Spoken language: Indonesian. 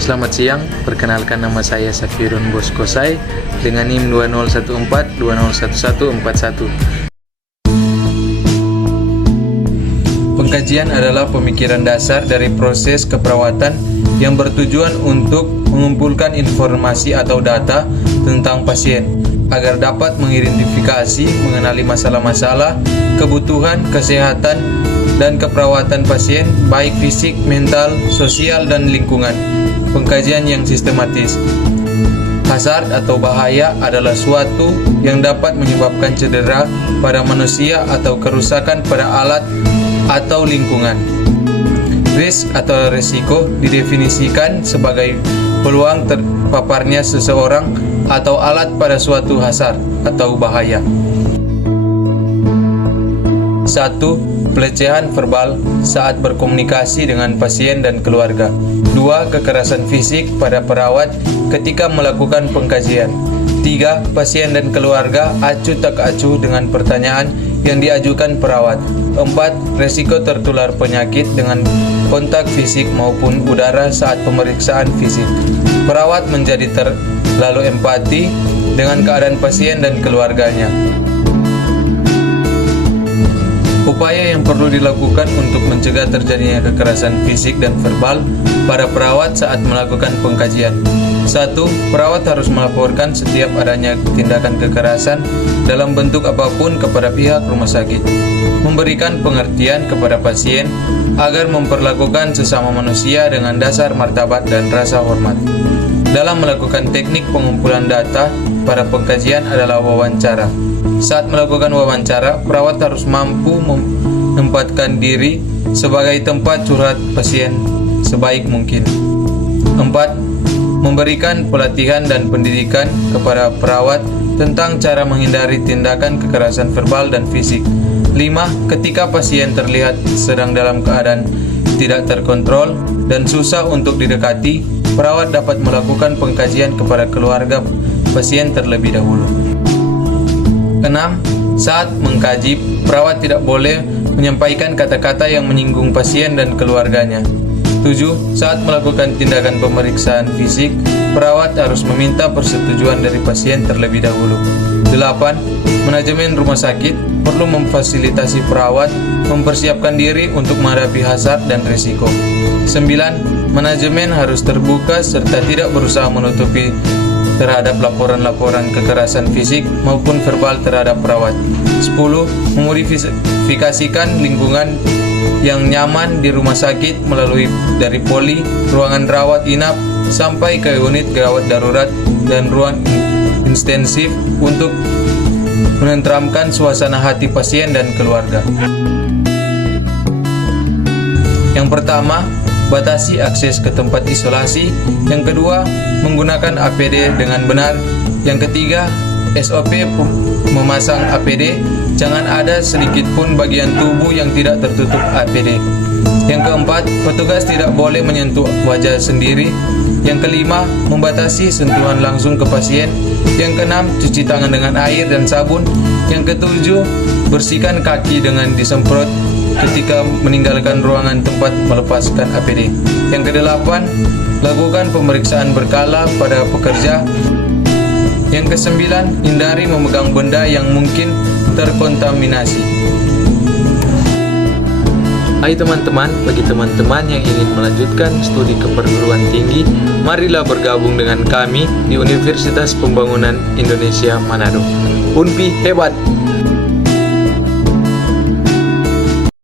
Selamat siang, perkenalkan nama saya Safirun Boskosai dengan NIM 2014-201141. Pengkajian adalah pemikiran dasar dari proses keperawatan yang bertujuan untuk mengumpulkan informasi atau data tentang pasien agar dapat mengidentifikasi, mengenali masalah-masalah, kebutuhan, kesehatan, dan keperawatan pasien, baik fisik, mental, sosial, dan lingkungan. Pengkajian yang sistematis. Hazard atau bahaya adalah suatu yang dapat menyebabkan cedera pada manusia atau kerusakan pada alat atau lingkungan. Risk atau resiko didefinisikan sebagai peluang terpaparnya seseorang atau alat pada suatu hazard atau bahaya. 1. Pelecehan verbal saat berkomunikasi dengan pasien dan keluarga. 2. Kekerasan fisik pada perawat ketika melakukan pengkajian. 3. Pasien dan keluarga acuh tak acuh dengan pertanyaan yang diajukan perawat. 4. Resiko tertular penyakit dengan kontak fisik maupun udara saat pemeriksaan fisik. Perawat menjadi terlalu empati dengan keadaan pasien dan keluarganya. Upaya yang perlu dilakukan untuk mencegah terjadinya kekerasan fisik dan verbal pada perawat saat melakukan pengkajian. 1. Perawat harus melaporkan setiap adanya tindakan kekerasan dalam bentuk apapun kepada pihak rumah sakit. Memberikan pengertian kepada pasien agar memperlakukan sesama manusia dengan dasar martabat dan rasa hormat. Dalam melakukan teknik pengumpulan data pada pengkajian adalah wawancara. Saat melakukan wawancara, perawat harus mampu menempatkan diri sebagai tempat curhat pasien sebaik mungkin. 4. Memberikan pelatihan dan pendidikan kepada perawat tentang cara menghindari tindakan kekerasan verbal dan fisik. 5. Ketika pasien terlihat sedang dalam keadaan tidak terkontrol dan susah untuk didekati, perawat dapat melakukan pengkajian kepada keluarga pasien terlebih dahulu. 6. Saat mengkaji, perawat tidak boleh menyampaikan kata-kata yang menyinggung pasien dan keluarganya. 7. Saat melakukan tindakan pemeriksaan fisik, perawat harus meminta persetujuan dari pasien terlebih dahulu. 8. Manajemen rumah sakit perlu memfasilitasi perawat mempersiapkan diri untuk menghadapi hazard dan risiko. 9. Manajemen harus terbuka serta tidak berusaha menutupi terhadap laporan-laporan kekerasan fisik maupun verbal terhadap perawat. 10. Memodifikasikan lingkungan yang nyaman di rumah sakit melalui dari poli, ruangan rawat inap, sampai ke unit gawat darurat dan ruang intensif untuk menenteramkan suasana hati pasien dan keluarga. Yang pertama, batasi akses ke tempat isolasi. Yang kedua, menggunakan APD dengan benar. Yang ketiga, SOP memasang APD. Jangan ada sedikit pun bagian tubuh yang tidak tertutup APD. Yang keempat, petugas tidak boleh menyentuh wajah sendiri. Yang kelima, membatasi sentuhan langsung ke pasien. Yang keenam, cuci tangan dengan air dan sabun. Yang ketujuh, bersihkan kaki dengan disemprot ketika meninggalkan ruangan tempat melepaskan APD. Yang kedelapan, lakukan pemeriksaan berkala pada pekerja. Yang kesembilan, hindari memegang benda yang mungkin terkontaminasi. Hai teman-teman, bagi teman-teman yang ingin melanjutkan studi keperguruan tinggi, marilah bergabung dengan kami di Universitas Pembangunan Indonesia Manado. UNPI hebat!